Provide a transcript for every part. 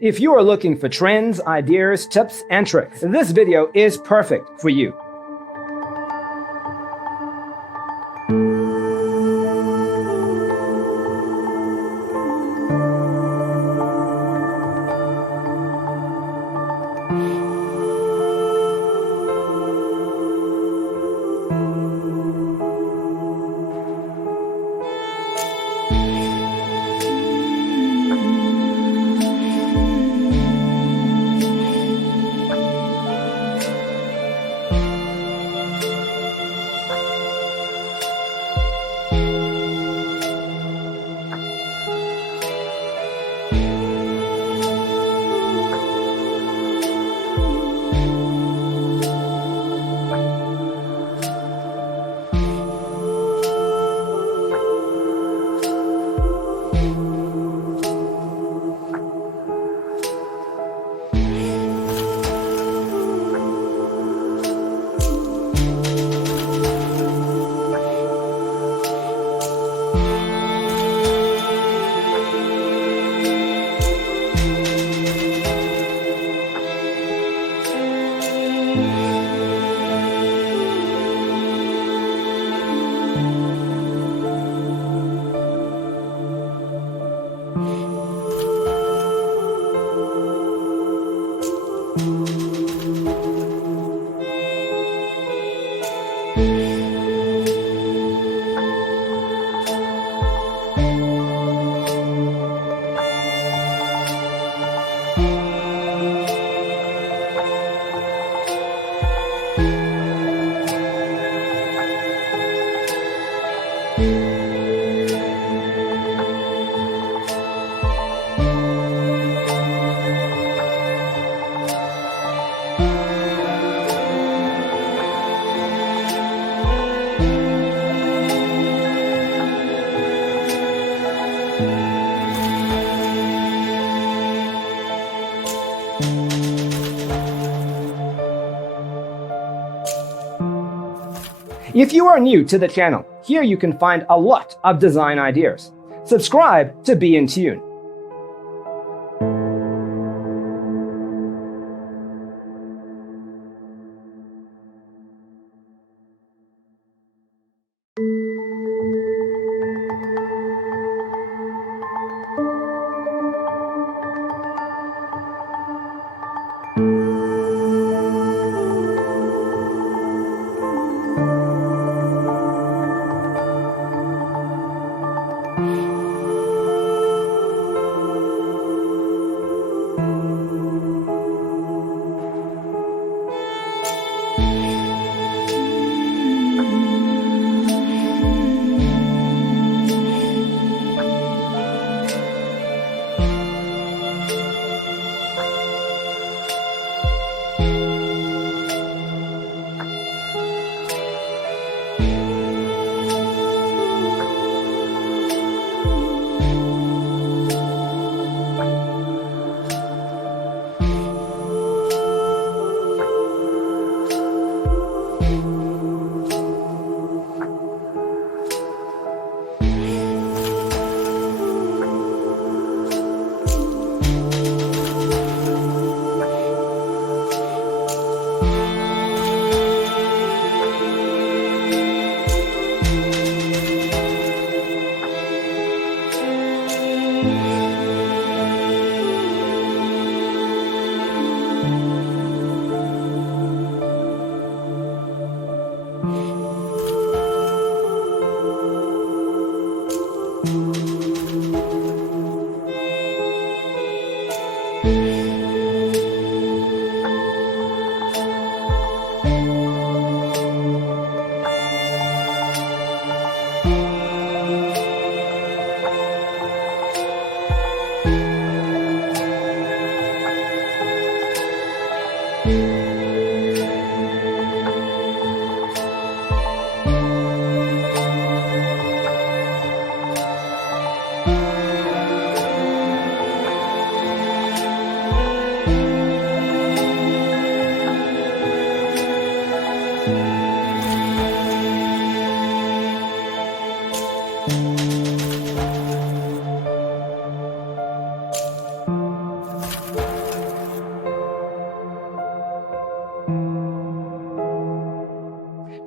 If you are looking for trends, ideas, tips, and tricks, this video is perfect for you. If you are new to the channel, here you can find a lot of design ideas. Subscribe to be in tune.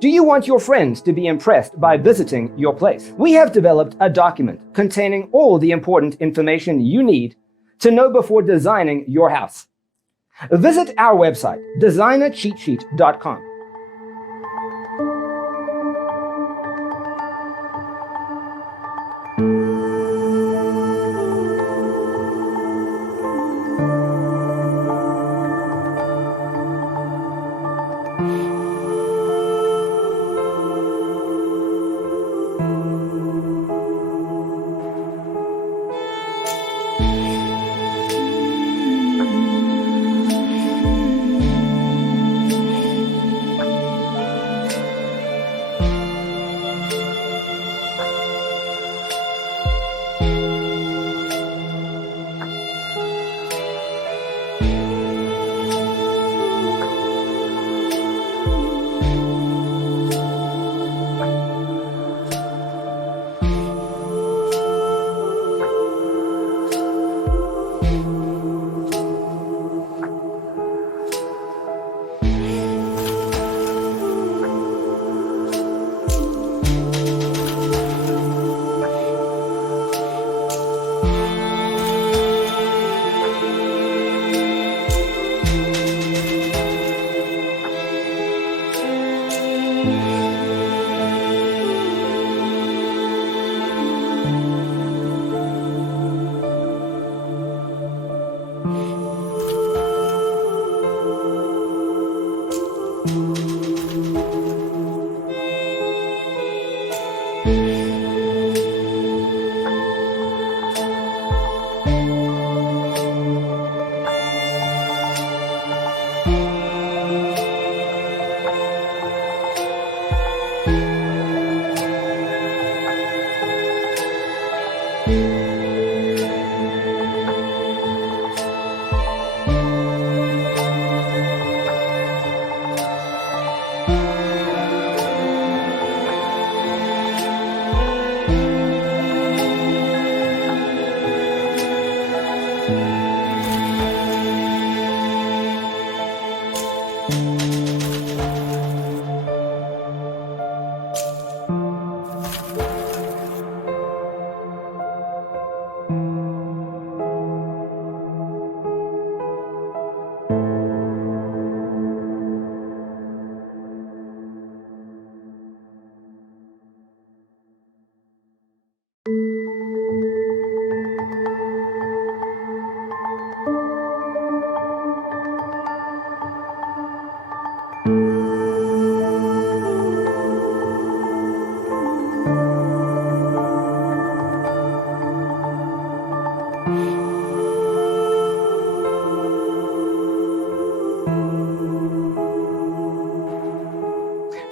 Do you want your friends to be impressed by visiting your place? We have developed a document containing all the important information you need to know before designing your house. Visit our website, designercheatsheet.com.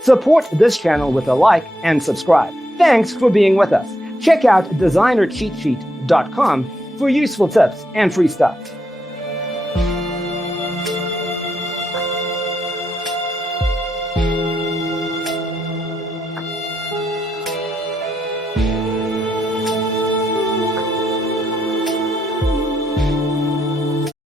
Support this channel with a like and subscribe. Thanks for being with us. Check out designercheatsheet.com for useful tips and free stuff.